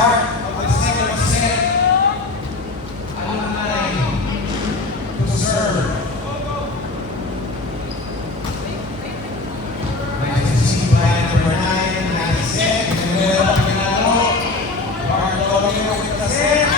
start of the second set. Alumni to serve. Nice to see by number 9, last set. Manuel Paginalo. Bartolomeo with the set.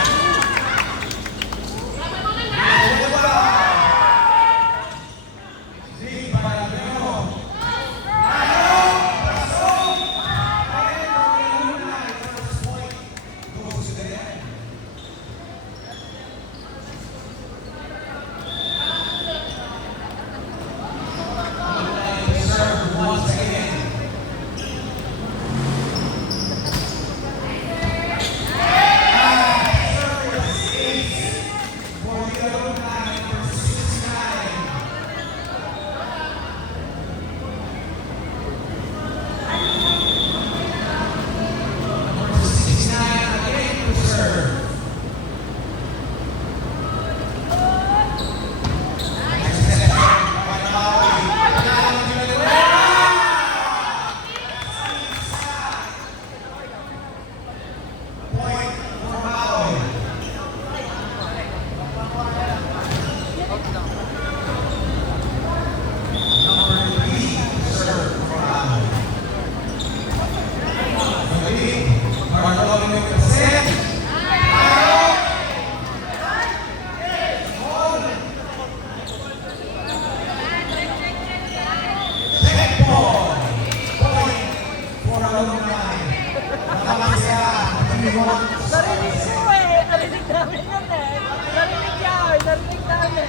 Narinig ko eh. Narinig namin yun eh. Narinig yan. Narinig namin.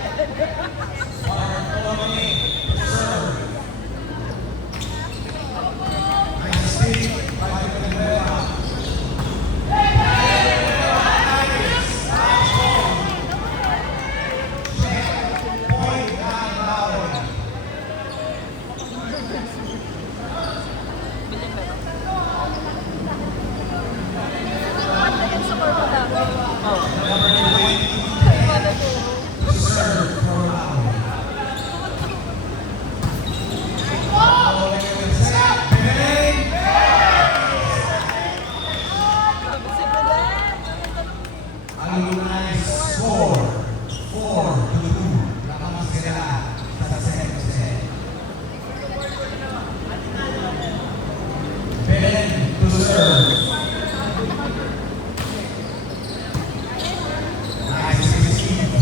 Alumni score 4-2. Nakama sila sa second set. Belen to serve. Nice to receive.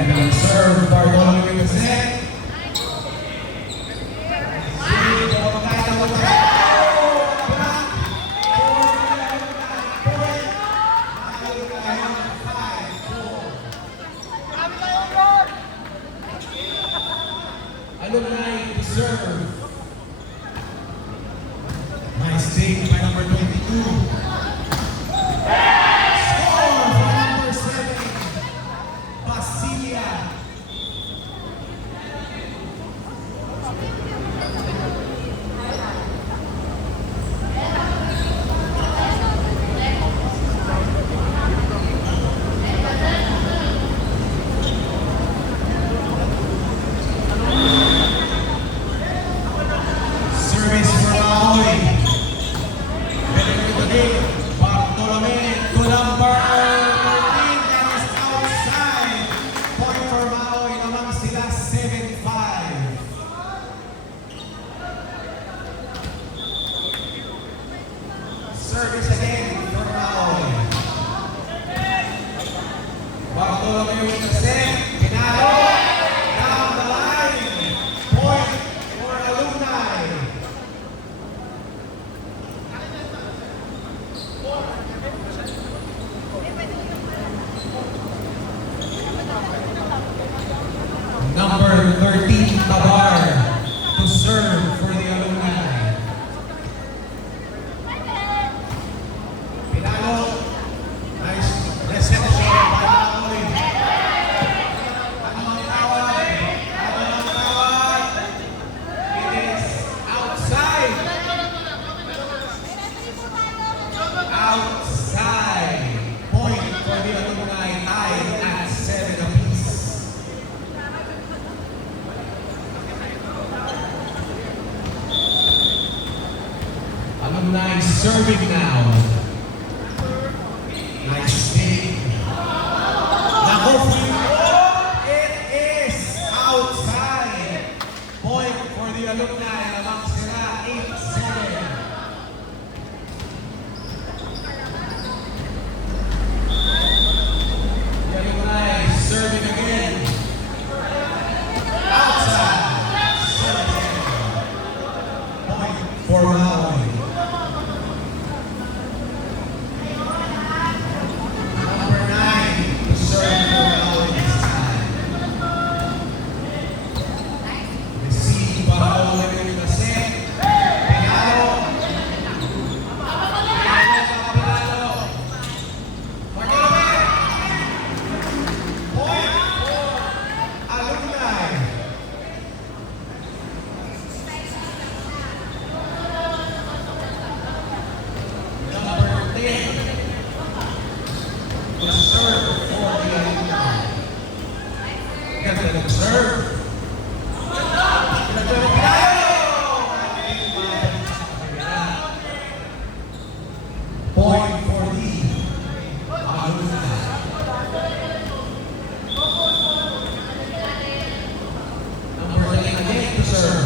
Gonna serve Bartolomeo with the set. Alumni to serve. Nice take by number 22. Service for Maui. Alumni serving now. Nice dig. Nako, free ball. It is outside. Point for the alumni. Lamang sila 8-7. The alumni serving again. Outside. 7-10. Point for Maui. Number 9 to serve for Maui this time. Receive by Maui with the set. Pinalo. Pinalo. Martinez. Point for alumni. Number 10 to serve for the alumni. Ganda ng serve. Point for the alumni. Number 10 again to serve.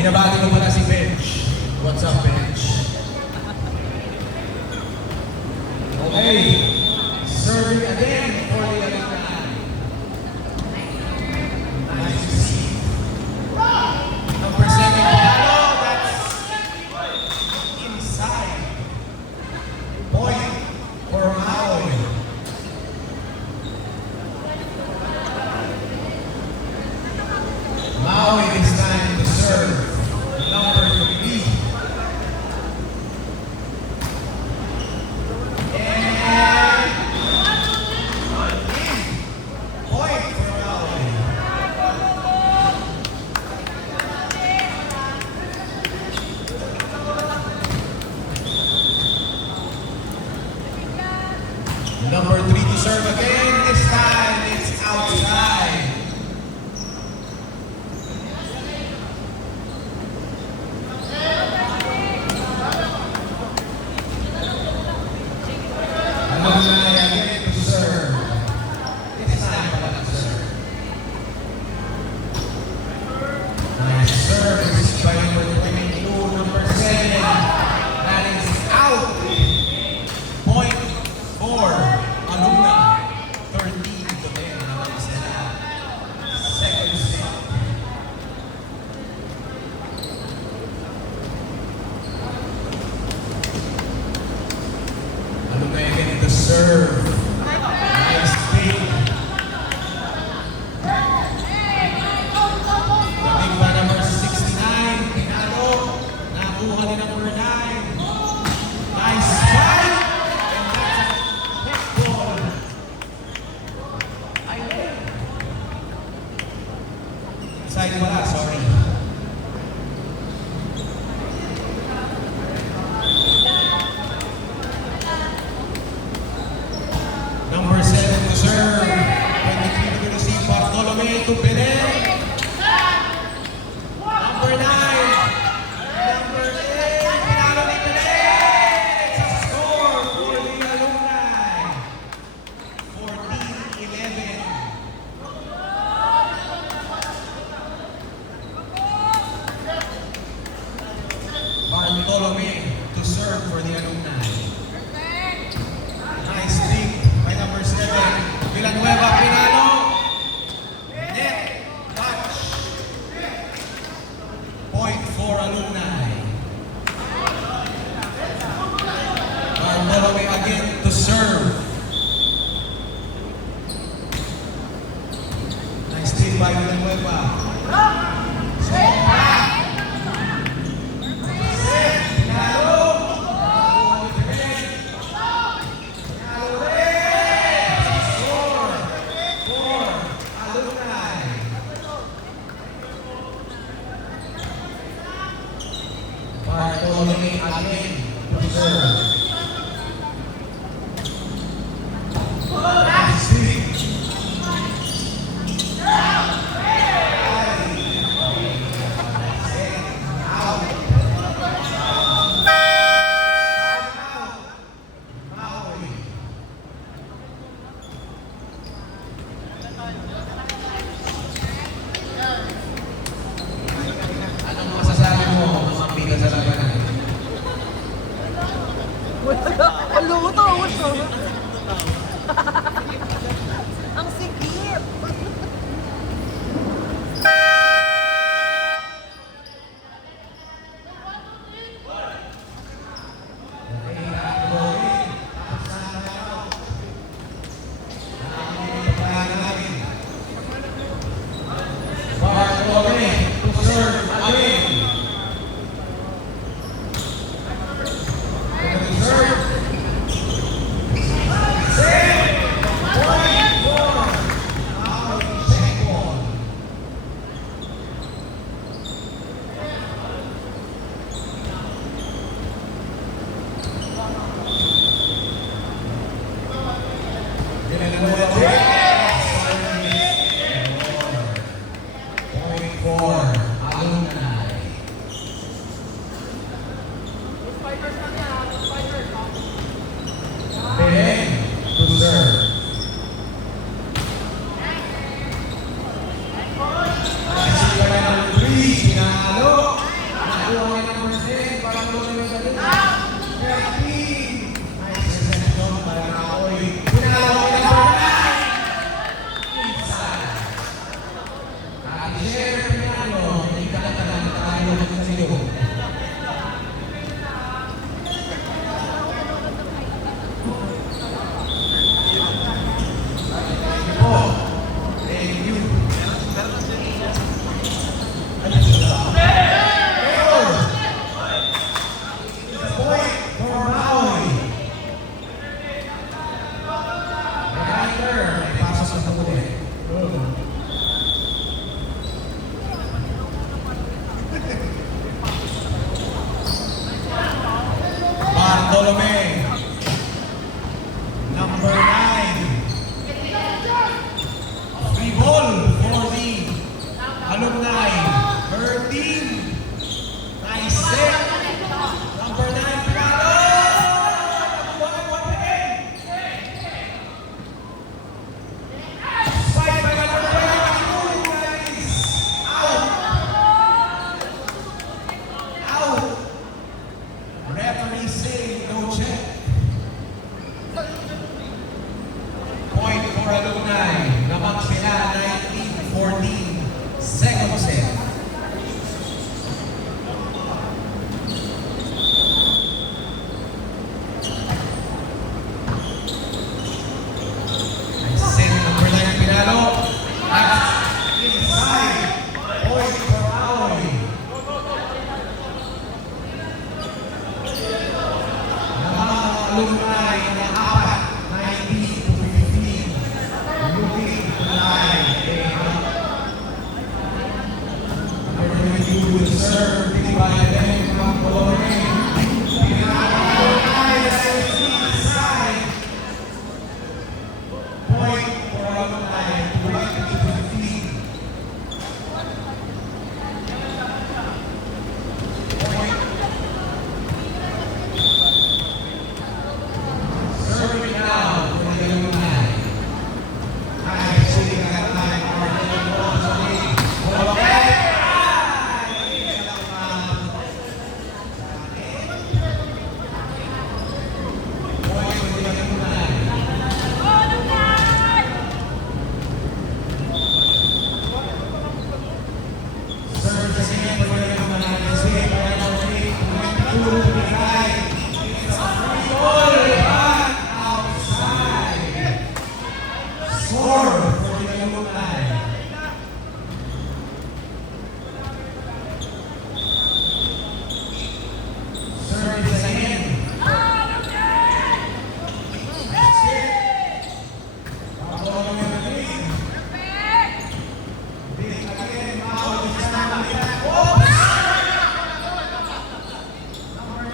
Binabati ko pala si Bench. What's up, Bench? Okay. Serving again for the alumni. Nice to see. Number 7, Pinalo. That's inside. Point for Maui. Maui this time to serve. Number 3. And point for Maui. Number 3 to serve again. This time it's outside. Alumni again to serve. This time pala to serve. Nice service by number 22, number 7. That is out. Point for alumni. 13 to 10. Naman sila. Second set. Alumni again to serve. Nice big. Dating pa number 69, Pinalo. Nakuha ni number 9. Nice spike. And that's a hit ball. Side wala, sorry. Number 7 to serve. 23 to receive. Bartolome to Pinel. Number 9. Number 8. Pinalo ni Pinel. It's a score for the alumni. 14-11. alumni. Bartolome again to serve. Nice steal by Villanueva. Bartolome again to serve. Nice steal. Anong masasabi mo ng mga pila sa labanan? Ang luto, ang sikip. Bartolome to serve again. To serve. Point for alumni. Belen to serve. Nice play by number 3, Pinalo. Nakuha niya number 10, para tuloy ng galing. 13. Nice reception para Naoy. Pinalo kay number 9. Inside. Share Pinalo. Hindi ka na tayo sa silo. Thank you. Point for Maui. Reminder, may pasok sa kapuli. Bartolome. Number 9. Free ball for the alumni. 13. Nice set. Number 9, Pinalo. Spike by number 5. Nice. Out. Out. Referee saying no check. Point for alumni. Naman sila 19-14. Second set. Nice set number 9 Pinalo. Inside. Point for Aoy. Alumni na 4, 19-15. Looking to line. Number 22 will serve. By them from Bologna. Inside. Point for alumni. 20-15. Point. Serving now for the alumni. Nice shooting at that time. Bologna. puro binigay. It's a free ball, but outside. Score for the alumni. Service again. That's it. Foul number 3. This again, foul is not like Oops! Number 9.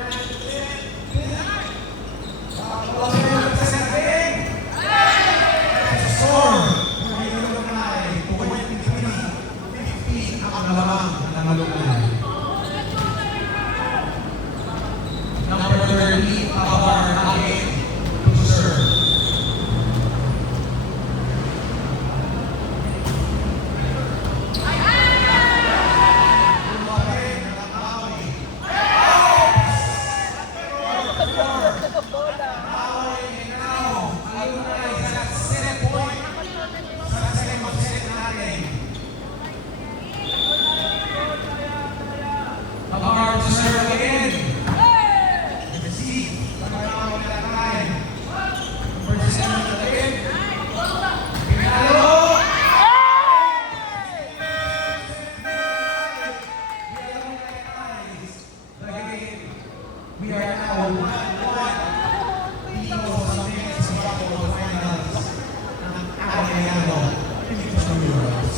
Foul number 7. That's a score for the alumni. 23-15 ang lamang ng alumni. Number 30, Pabar again to serve. Lumapit, nakabawi. Bawi, and now, alumni is at 7 point sa second set natin. Pabar to serve again. We are now 1-1 dito sa men's basketball finals ng Aguinaldo dito sa Euros.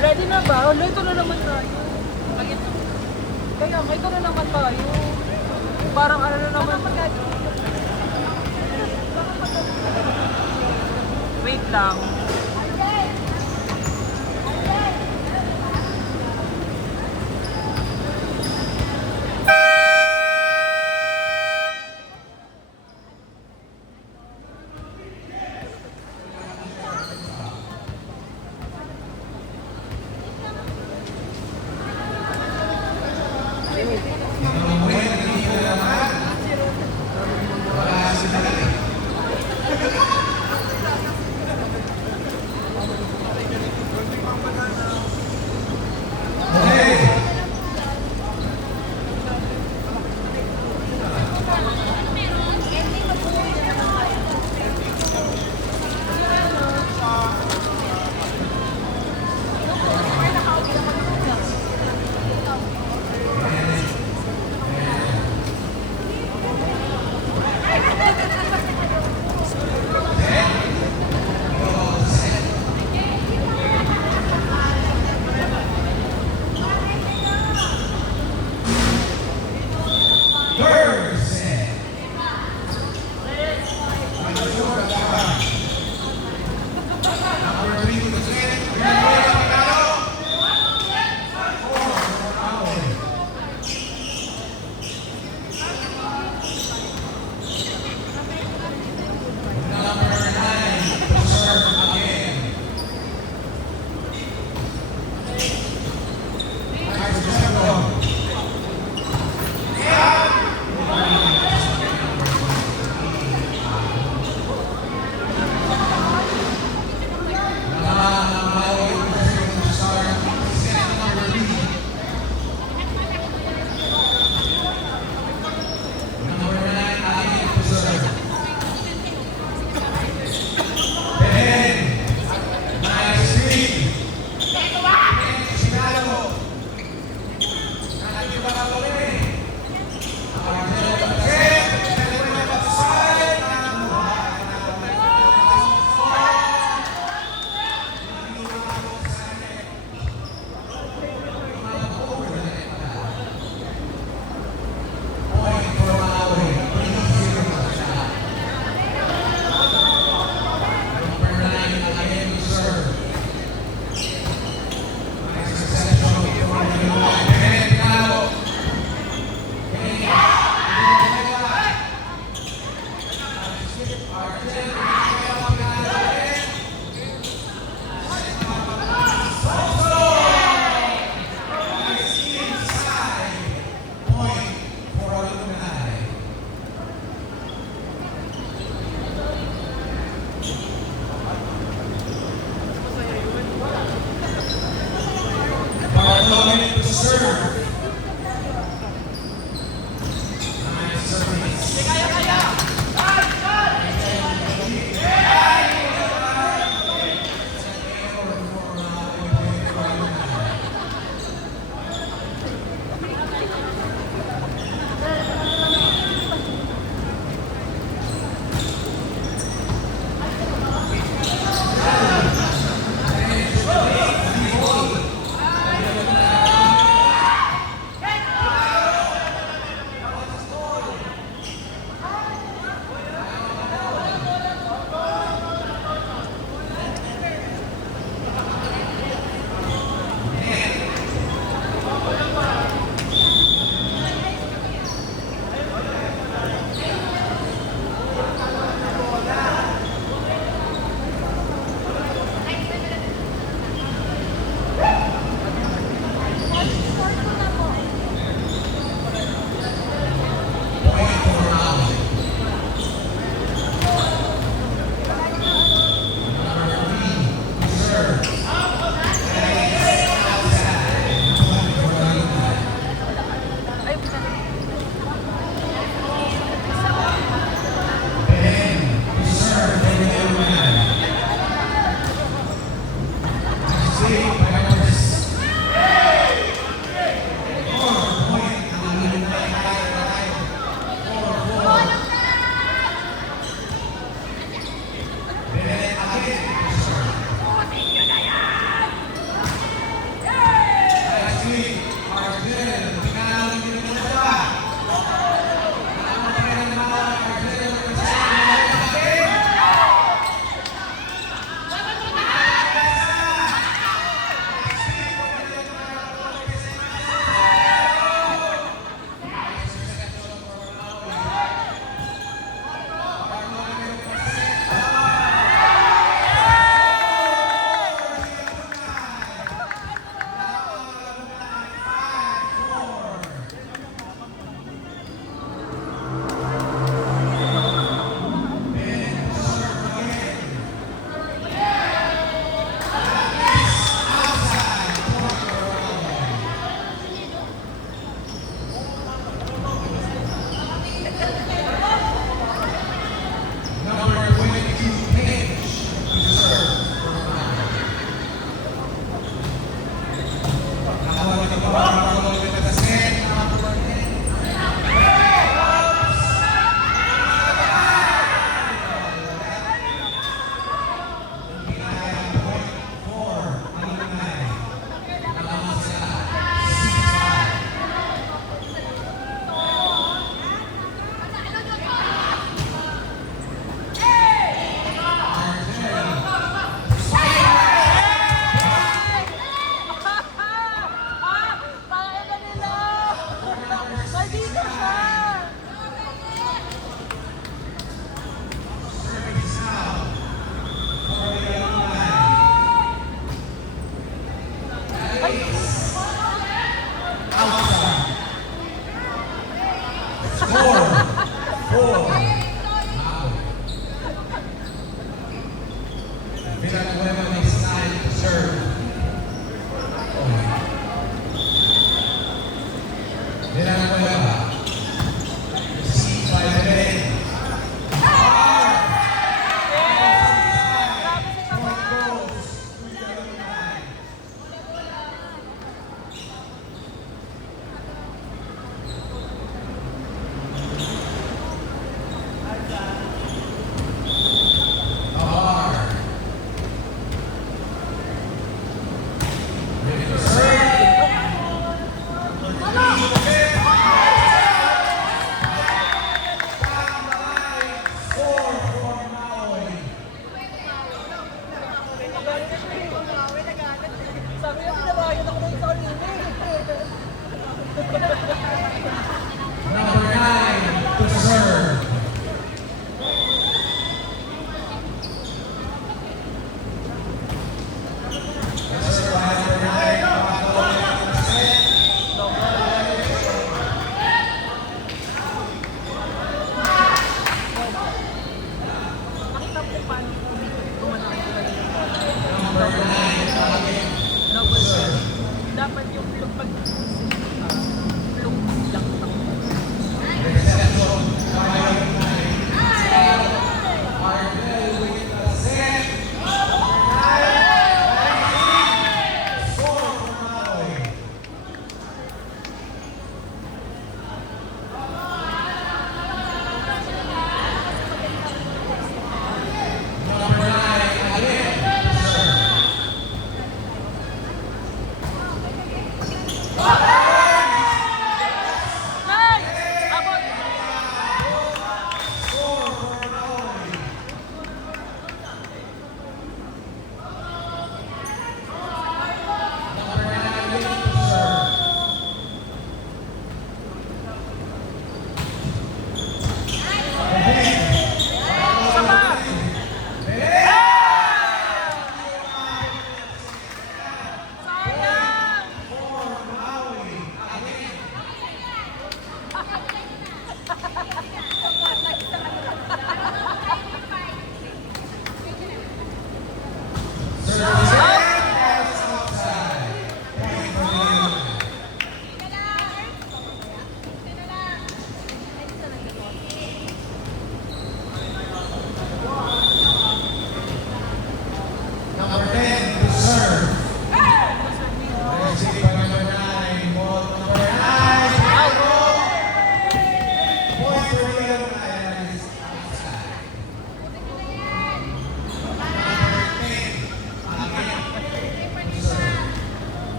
Ready na ba? Ito na naman tayo. Kaya, ito na naman tayo. Parang ano na naman. Wait lang. point to serve. Nice service.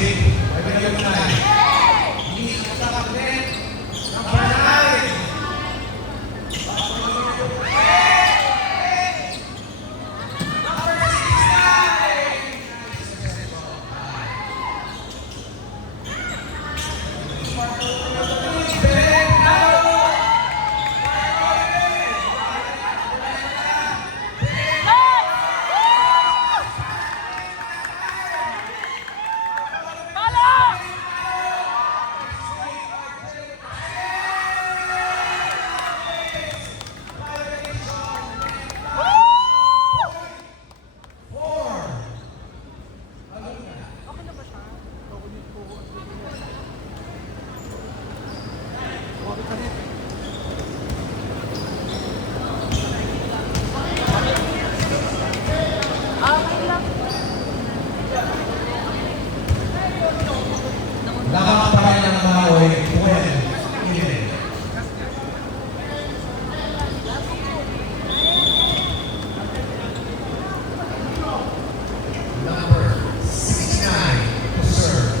receive by the alumni. He's on top of the net. Number 9. Okay na ba siya? Okay lang. Nakakaparay ng mga oy. Well, even. Number 69 to serve.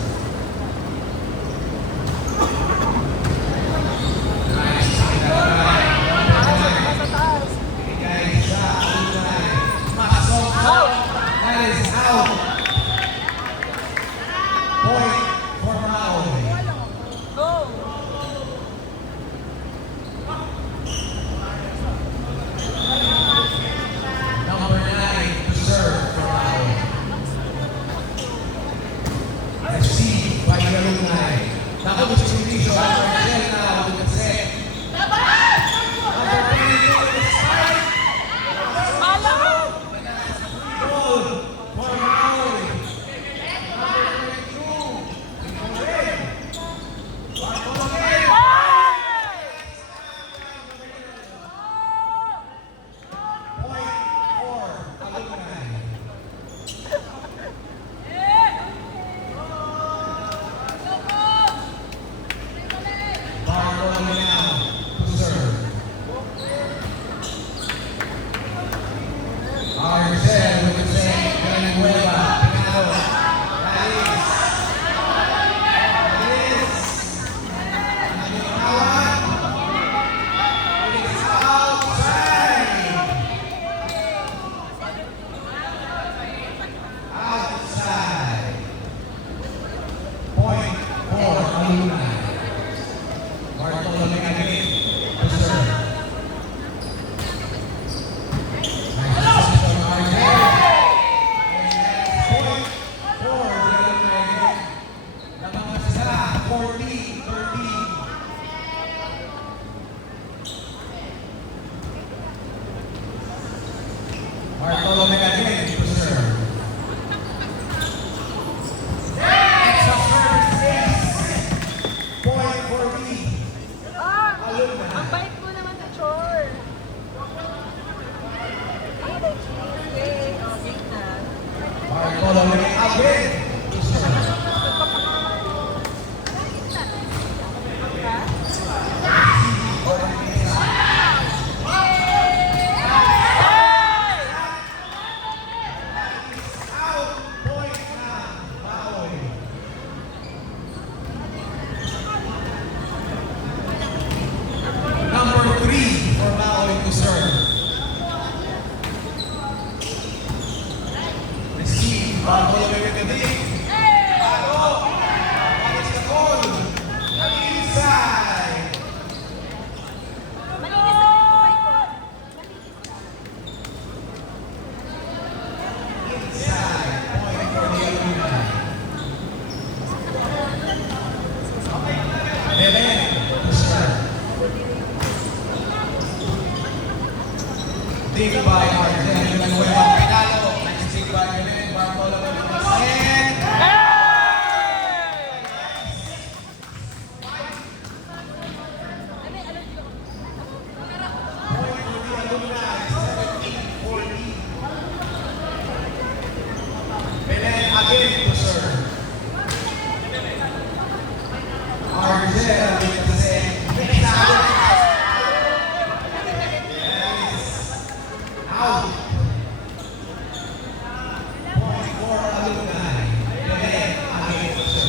Nice. Sa taas. Guys, Masok out. That is out. Point for Maui. Go! Number 9 to serve for Maui. Received by the alumni. Naku, gusto yung piso. Marcel now with the set. Number 22 is five. Ala! Goal for Maui. Number 22. Win. Bartolome. Point for alumni. Bartolome now to serve. Arcel with the set. Venezuela. Pinalo. That is. It is outside. Outside. Point for alumni. Bartolome again to serve. Nice assist from Arcel. Point for the alumni again. Nabangas sila. 14-13. Bartolome again to serve. Extra service is point for B. Alumni. Ang bait mo naman sa chore. Ay, okay. Okay na. Bartolome again to serve. Out point na Maui. Number 3 for Maui to serve. Receive Bartolome with the dig. Bago. What is the goal? Inside. Inside. Point for the alumni. Belen to serve. Dig by Arcel Villanueva. Pinalo. Nice dig by Belen. Bartolome with the set. Point for the alumni. 17-14. Belen again to serve. Arcel with the set. Pinalo. Out. Point for alumni. Belen again to serve.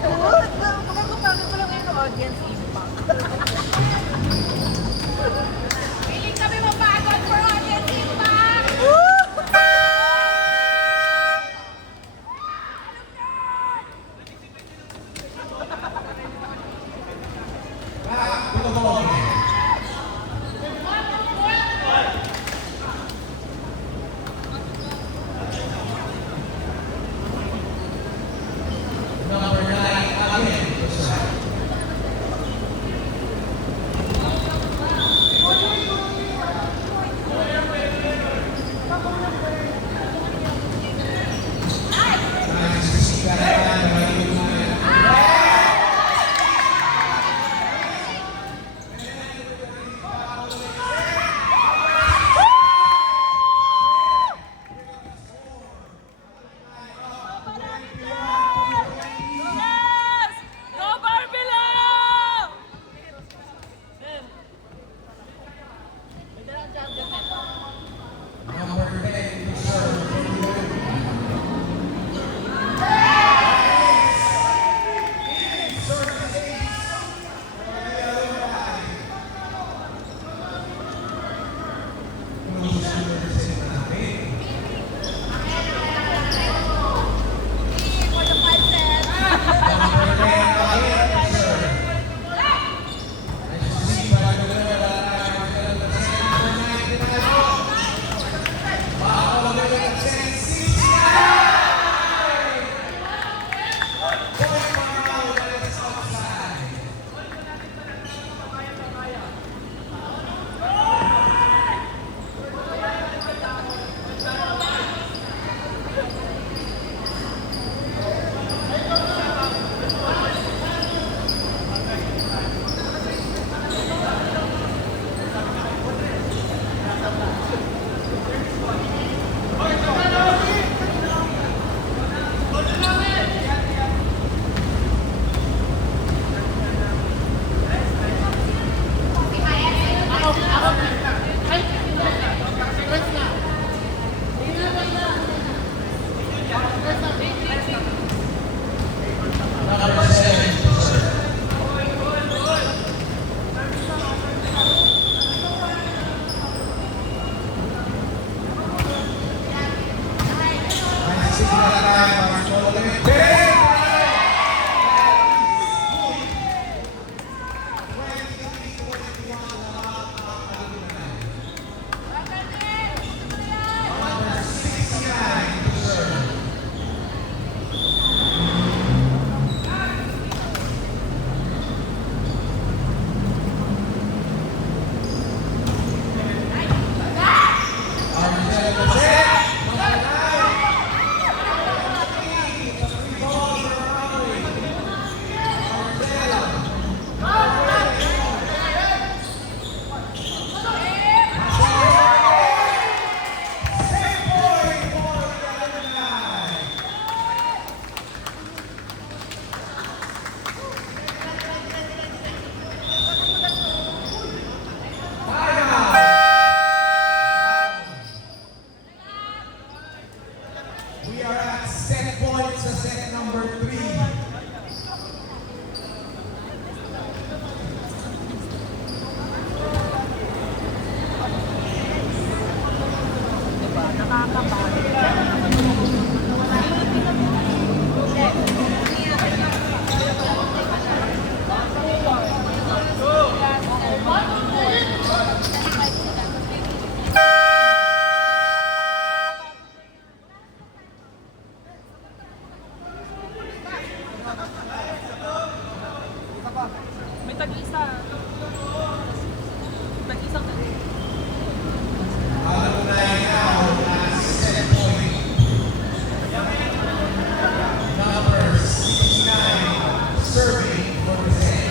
Pagkakapagod ko lang yung audience impact. Piling kami mapagod for audience impact! Back to the ball game. Number 9, again, to serve. Nice to see that again by Illuminati. Yes! Go Barbilla! Number 10 to serve. For the 5 cents. Number 7 to serve. Nice to see that again by Illuminati. Number 69 to serve. Armstrong to set. Number 9. 3 balls for Raleigh. Armstrong. Set point for the Illuminati. We are at set points sa set number 3. Diba? Nakakabahan. May tag-isa. Tag-isang Alumni now at set point. Number 69 serving for the set.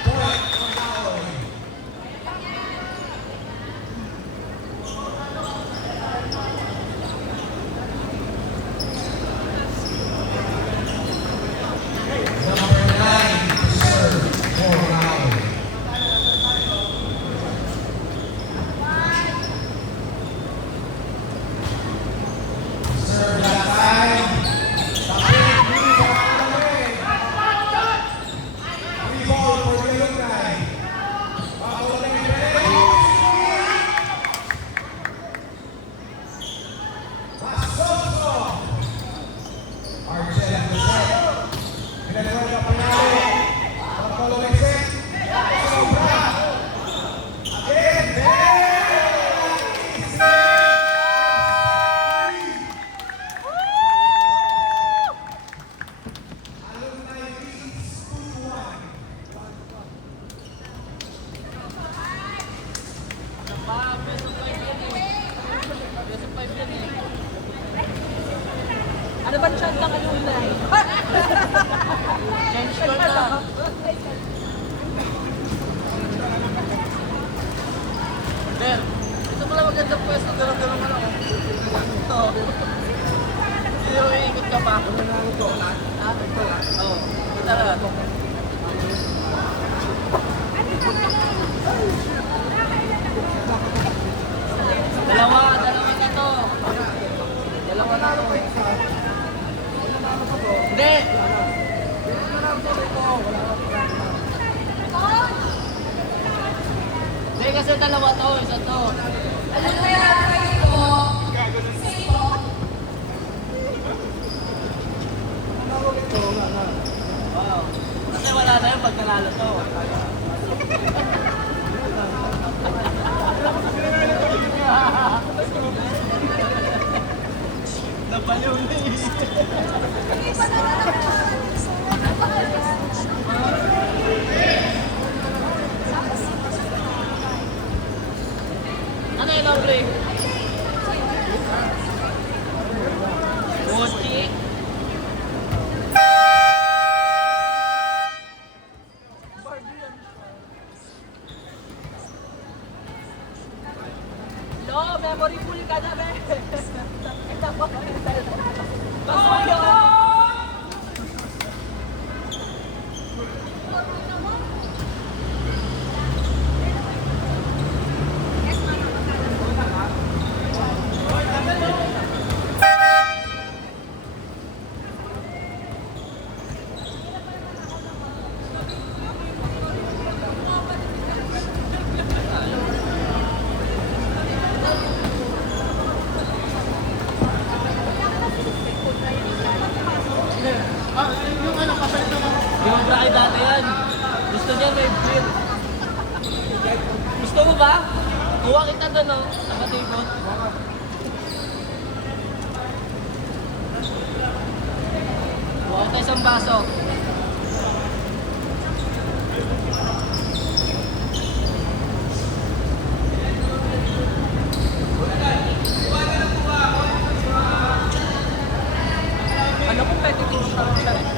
Point for Raleigh. Sunshine lang alumni. Change ko na. Ber, ito pala magandang pwesto. Gano'n man ako. Oo. Hindi mo iikot ka pa. Ha? Oo. Ito talaga. Dalawa dito. Dalawa na ito. Hindi. Hindi kasi dalawa to, isa to. Alam mo yan, kayo po. Sino? Oo. Kasi wala na yun pag nanalo to. Napaliw na Hindi pa naman. Ano yun, Aubrey? Mochi? No, memory full ka na, be. Kita mo. Yung bride dati yan. Gusto niya may beer. Gusto mo ba? Kuha kita doon, no? Nakatikot. Kuha kita isang baso. Ano kung pwede ko siya rin?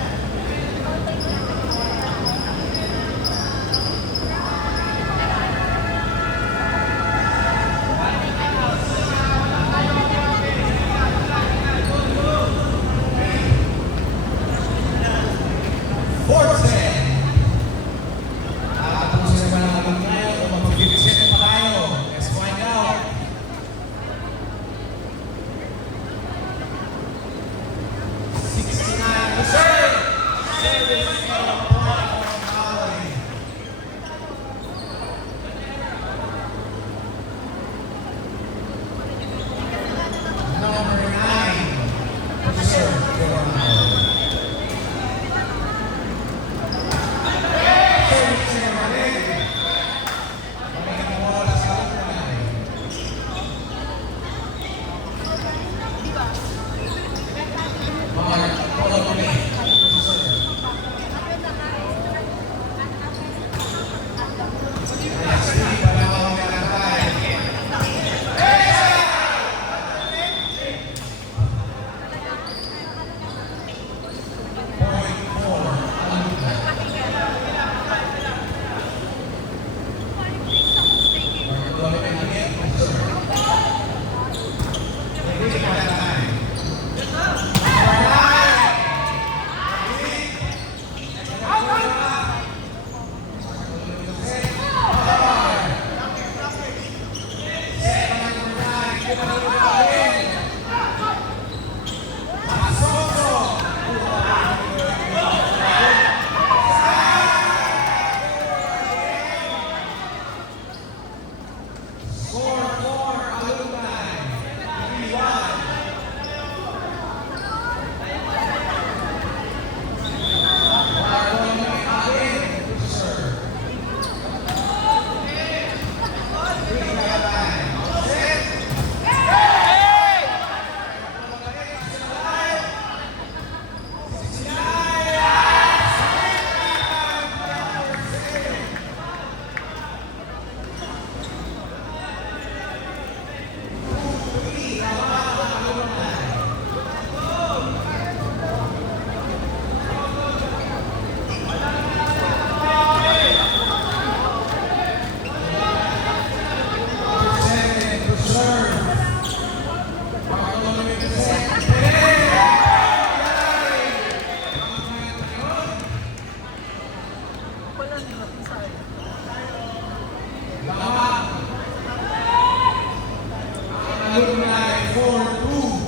Alumni 4-2.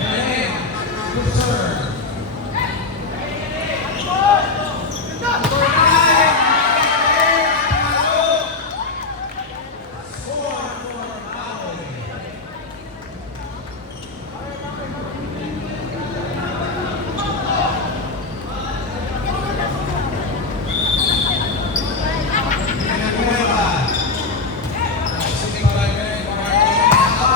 Galing. Good serve. Pacific Barangay, Barangay,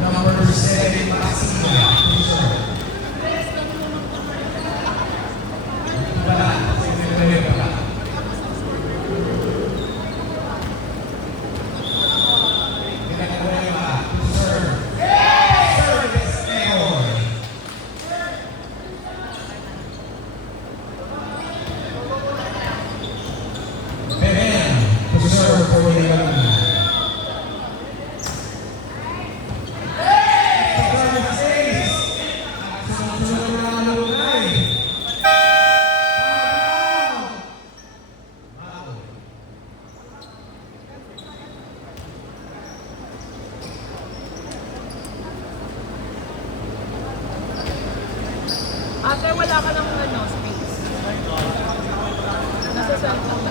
Number 7, Masia. Wala. Wala. Ate, wala ka ng ano, space. Nasa cellphone.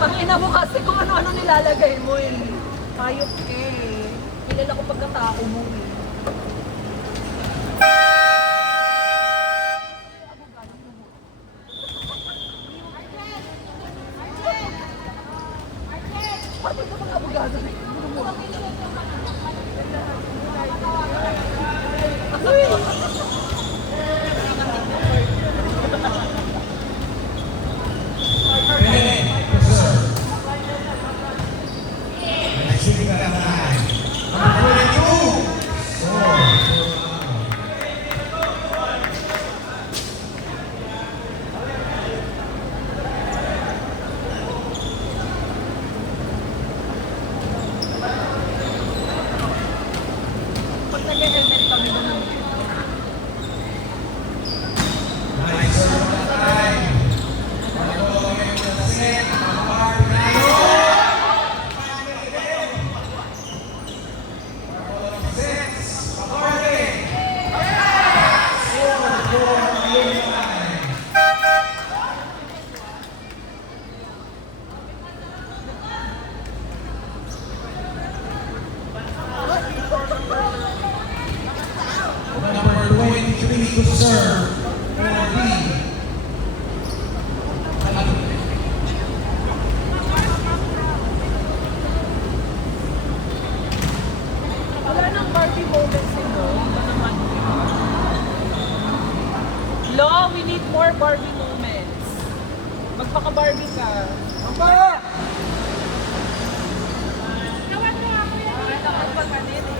Pangina mo kasi kung ano-ano nilalagay mo eh. Hayop ka eh. Kilala ko pagkatao mo eh. Bakit ka mga abogado na yun? Pag nag-helmet kami naman. Number 23 to serve for the Wala nang Barbie moments eh, no? Ito naman. Lo, we need more Barbie moments. Magpaka-Barbie ka. Aba! Tawag mo ako yan. Tawag pa kanina.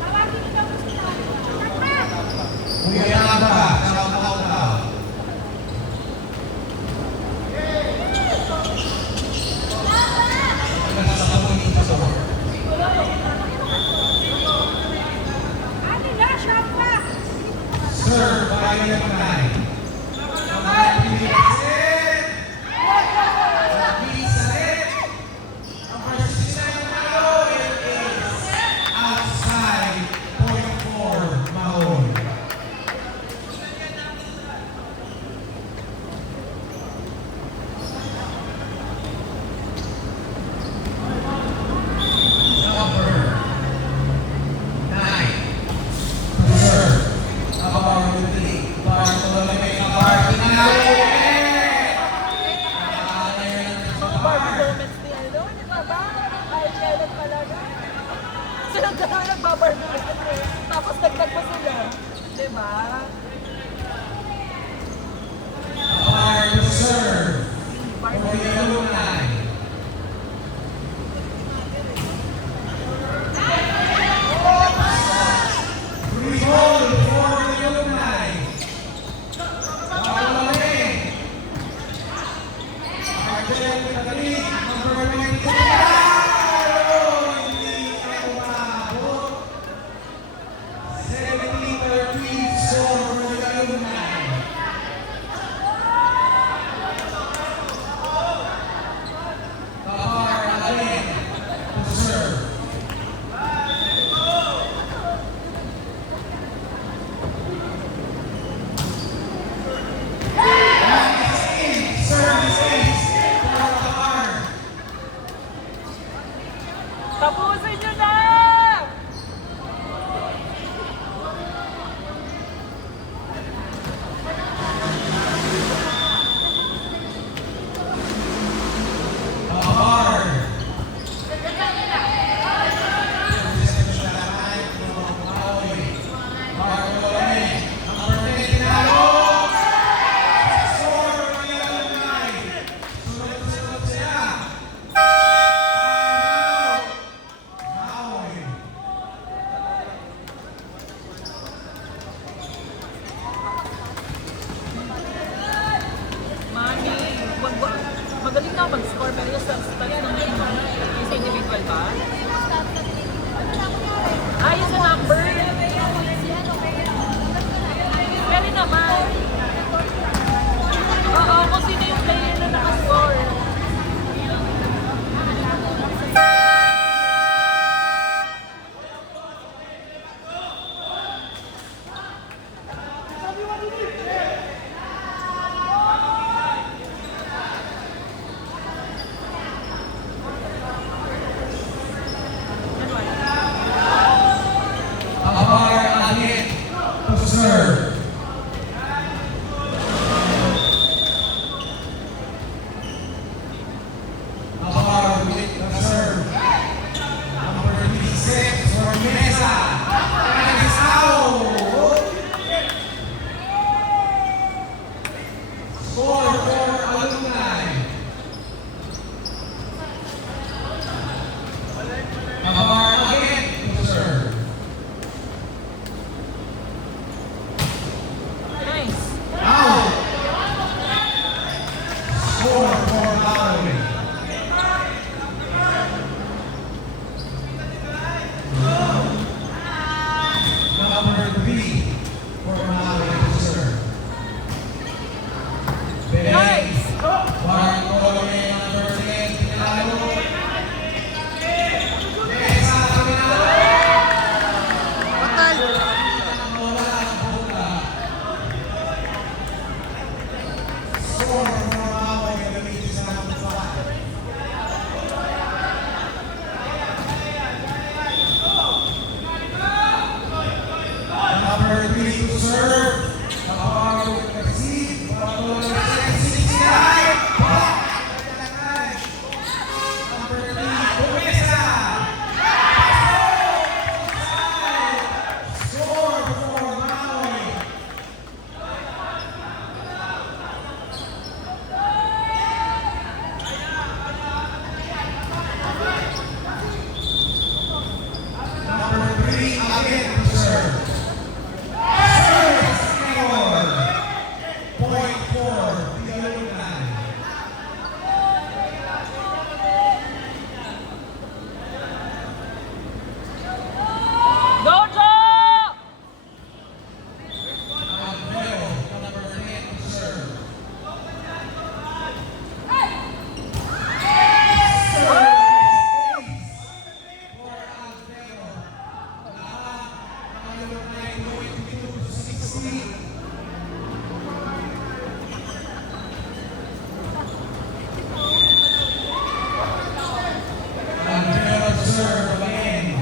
Tawagin daw sila. Takpa! Kuya Yaba, shout out. Nasa dito sa work. Ano na, shot pa! Serve by the nine. Outside, point four, Mahon. Number 9, serve, Abang Lee. partner. Tapos dagdag pa sila. Diba? Umpire to serve for the alumni. Free hold for the alumni. Ball away. Argel Catalin, number 22. Hindi ako maabot. 17-13 score for the alumni. Umpire again to serve. Service ace for Umpire. Tapusin nyo na! Umpire. Mami, magaling na ako mag-score pero yung stats ng team, yung sa individual ba? Yung sa number. Pwede naman. Oo, kung sino yung player na naka-score. Umpire again to serve. Umpire with the serve. Number 36 for Mesa. And it's out. Score for alumni. Umpire again to serve. Nice. Out. Score for Malawi. Number 3 for Malawi to serve. Nice. Bartolome, number 10, Pinalo. Mesa, Pinalo. Patay! Wala ang bola. Score for Malawi, gamitin sa number 5. Number 3 to serve. Umpire with the receive. Bartolome, 69. Number 3, Pumesa. Score for Malawi. Number 3 again to serve. Service error. Point for the alumni. Dojo! Alvero, number 10 to serve. Serve again.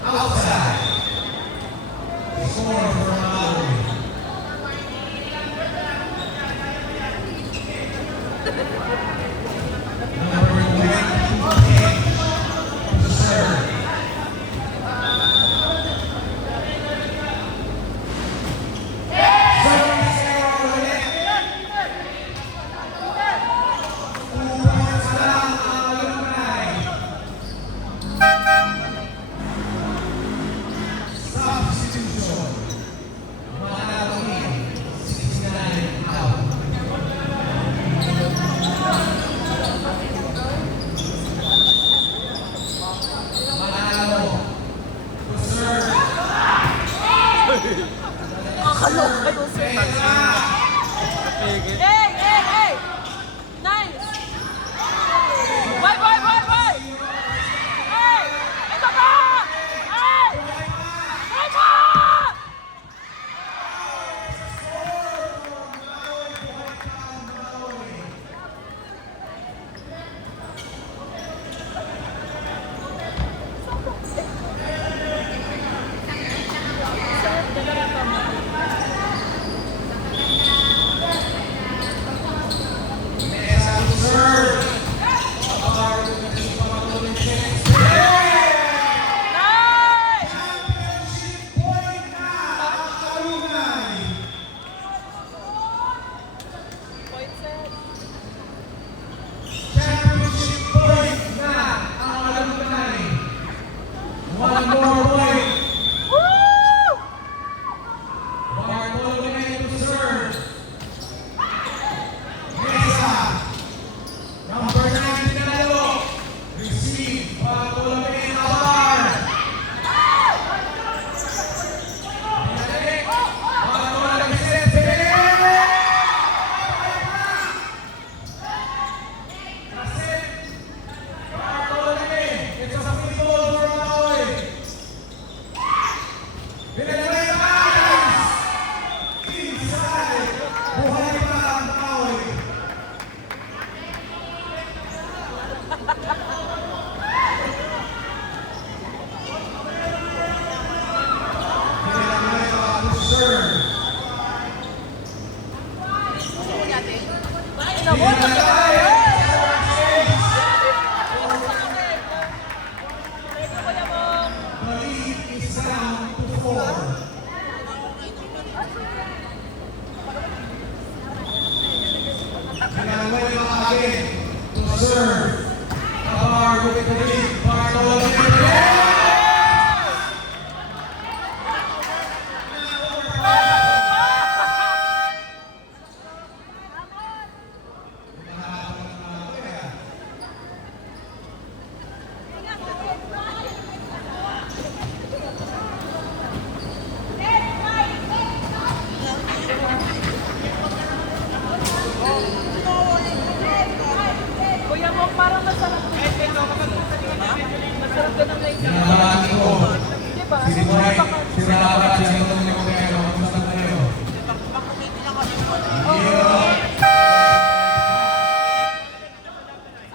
Outside. Score for Malawi. Number 28 to serve. Nakakaloka kayo, sir. Pigil. Hey, hey, hey! Nice! Boy, boy, boy, boy! Hey! Ito pa! Hey! Hey pa! Nice! Point set. Championship point na ang Alumni. One more point. Woo! Bartolome to serve. Mesa. Number 9 Pinalo. Receive Bartolome Navar. Pinalik. Bartolome set. Bartolome. It's a free ball for Maui. Villanueva. Inside. Buhay pa ang Maui. Villanueva to serve. The lead is down to 4. Villanueva again to serve. Navar with the lead. Bartolome. Kuya mo, parang masarap. Masarap ka ng laser. Pinabati ko. Diba? Si Boy, si Rabat, si Antonio Cordero. Kamusta kayo?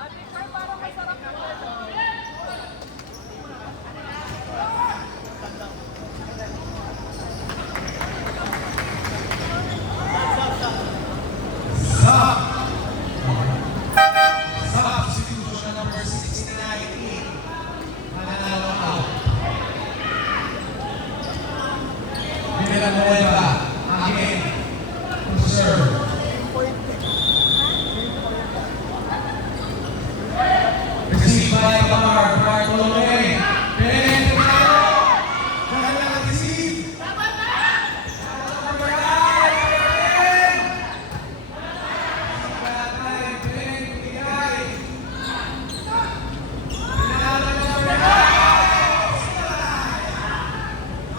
Ate Car, parang masarap ng laser. Substitution number 69. Mananalo out. Villanueva again to serve. Received by Lamar Bartolome. Receive.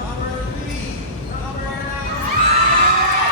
Number 3, number 9.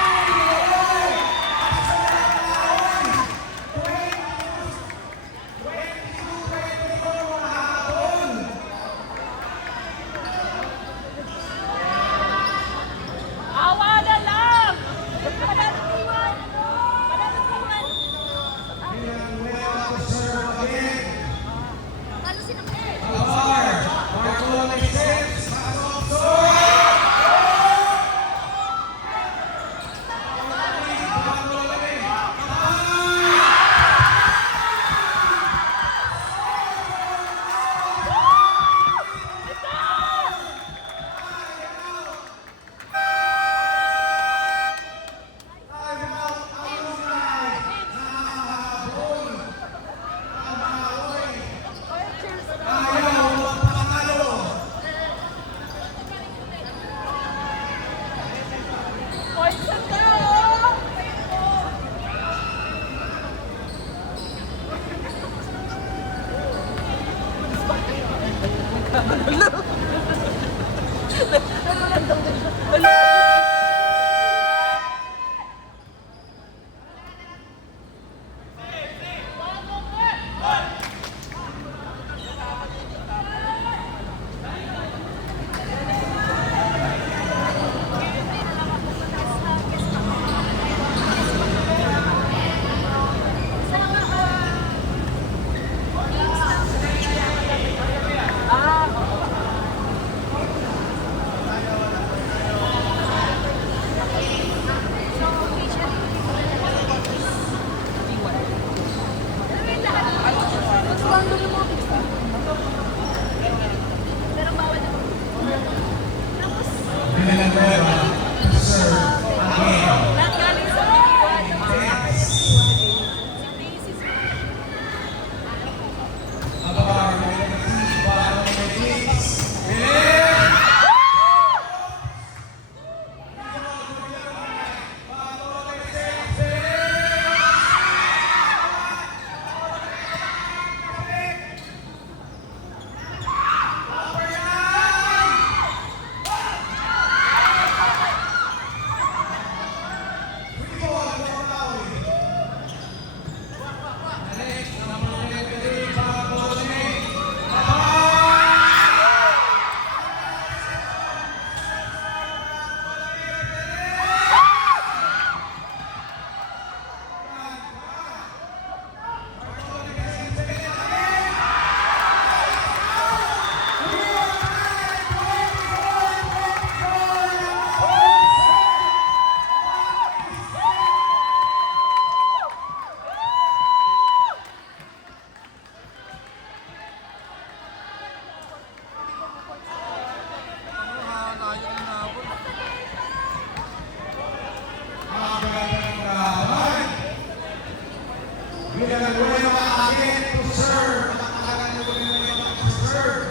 again to serve. Nakakalagan nyo rin naman to serve.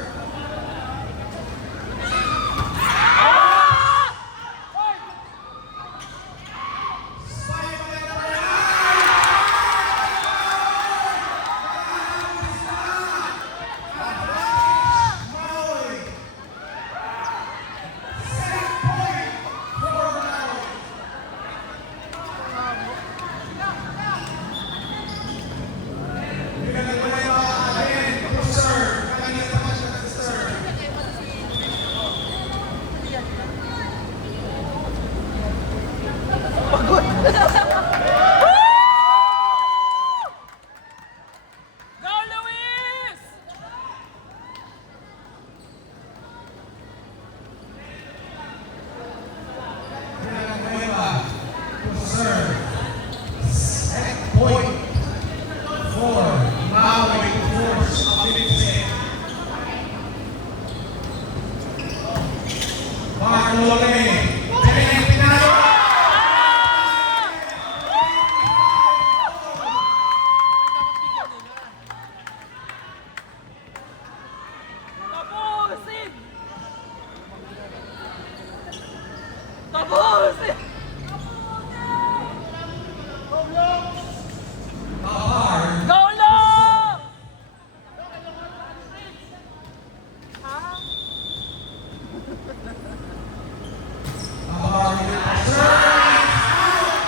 Spike by number 9. Maui. Set point for Maui. Villanueva again to serve. Kanina pa siya nag-serve. Go, Luis! Villanueva to serve. Set point for Maui to force a 50. Bartolome. Pinay Pinalo. Tapusin! Tapusin! Tahar. Go, Long! Ha? Tahar to serve.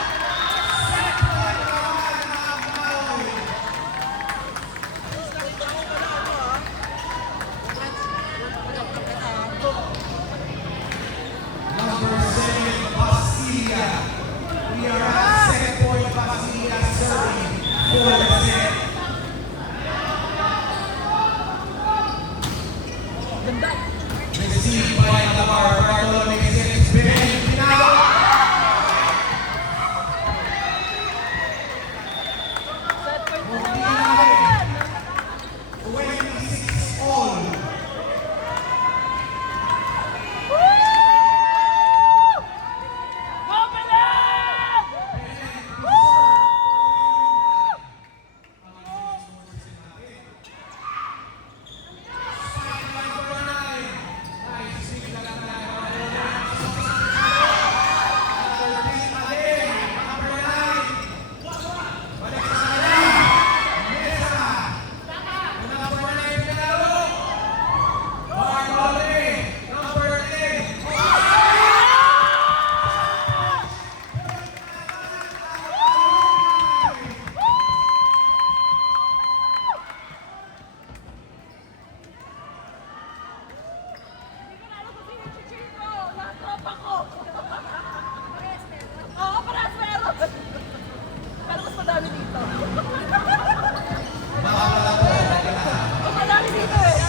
Number 7, Bastilla. We are at set point. Bastilla serving for the set. Ganda. Received by Navarre. Bartolome sets. Pinay Pinalo. Set point na Hindi naman! namin. 26 all. Go, Pilat! Oo, parehas meron. Pero mas madami dito. Mas madami dito eh.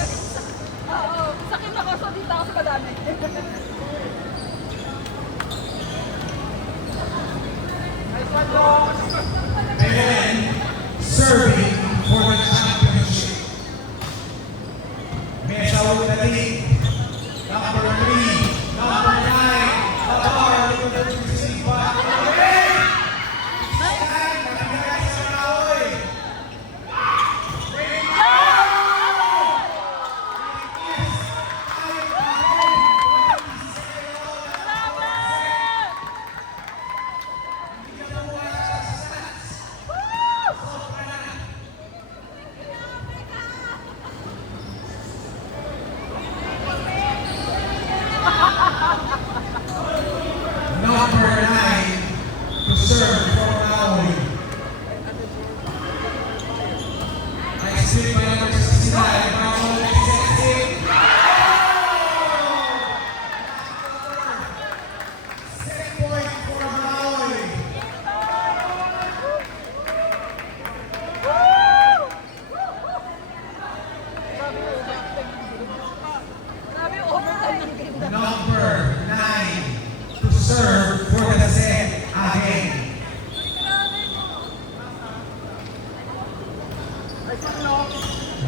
Oo, sakit ako, so dito ako sa madami. And serving for the championship. Mesa with the lead. Number 3, number 9, Tahar with the receive by number 9 to serve for Maui. Nice hit by number 69. Bartolome sets it. Set point for Maui. Grabe yung overtime ng ganda. Number 9 to serve for the set again.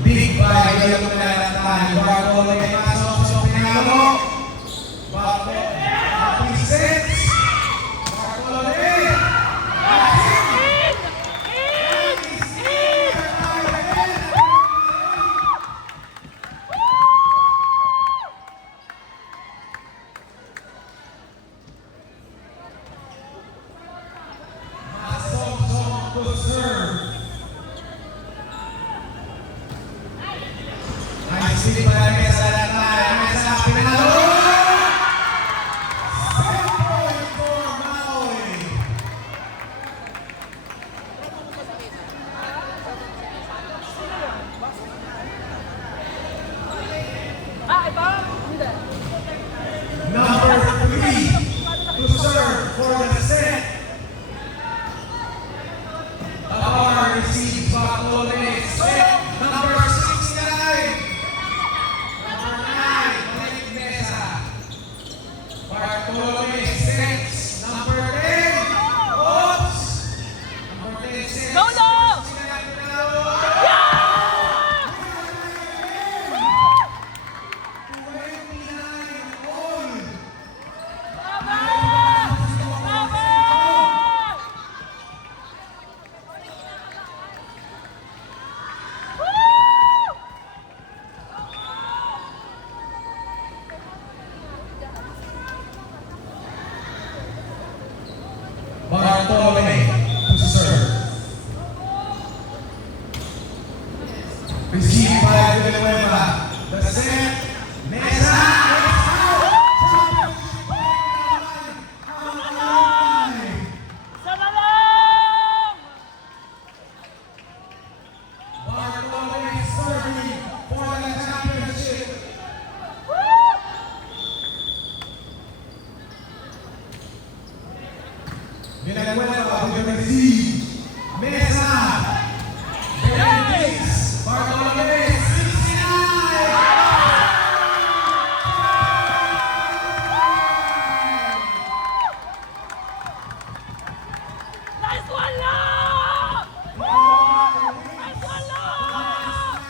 Big by Villanueva. Bartolome pasok sa Pinalo. Bartolome sets. Bartolome. In! In! for the set. Tahar receives Bartolome. Set number 69. Number 9, Malik Mesa. Bartolome sets number 10. Oops! Number 10 sets. Go, go! Bartolome to serve. Received by Villanueva. The set. Mesa. Sana lang! Bartolome serving for the championship. Villanueva will receive. Mesa. Benedicts. Bartolome 69. Nice one lang! Nice one lang!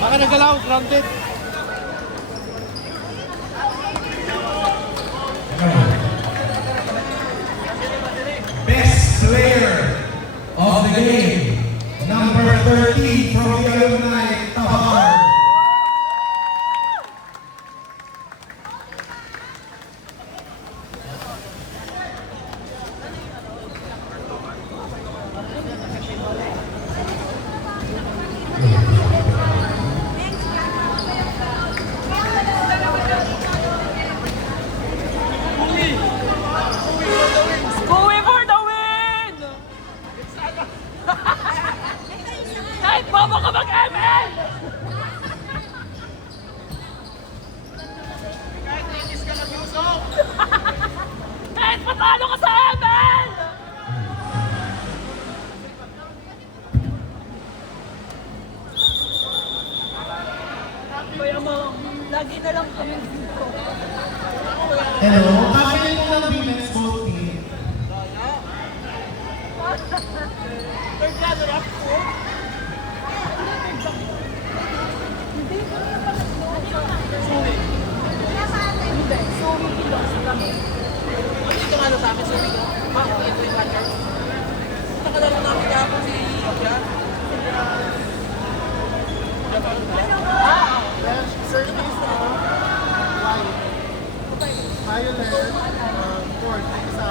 Baka nagalaw, grounded. Best player of the game, number 13 from the alumni, Tahar. Going for the win! Kahit bobo ka mag-ML! Kahit patalo ka sa ML! Kaya mo, lagi na lang kami dito. Hello, kami mo ng women's boat team. Third grado na ako. Sorry. Hindi, sorry kilos kami. Dito nga sa amin, sorry ka. Ito yung catcher. Nakalaro namin kahapon si Yan. French service white. Violet, court, isa,